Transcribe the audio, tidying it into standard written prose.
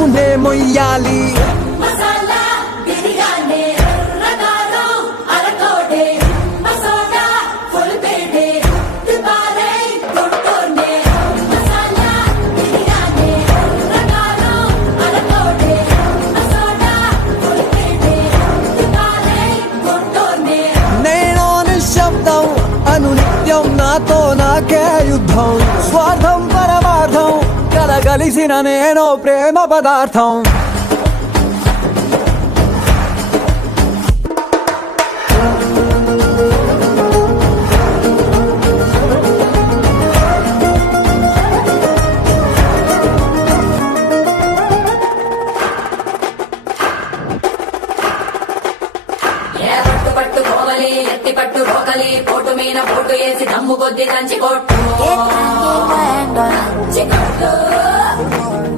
ముక్కునే మొయ్యాలి. నేను నిశ్శబ్దం అనునిత్యం నాతో నాకే యుద్ధం. స్వార్థం పరమార్థం కలగలిసిన నేను ప్రేమ పదార్థం. పట్టు కోవలి ఎత్తి పట్టు రోకలి పోటు మీద పోటు వేసి దమ్ము కొద్ది దంచి కొట్టు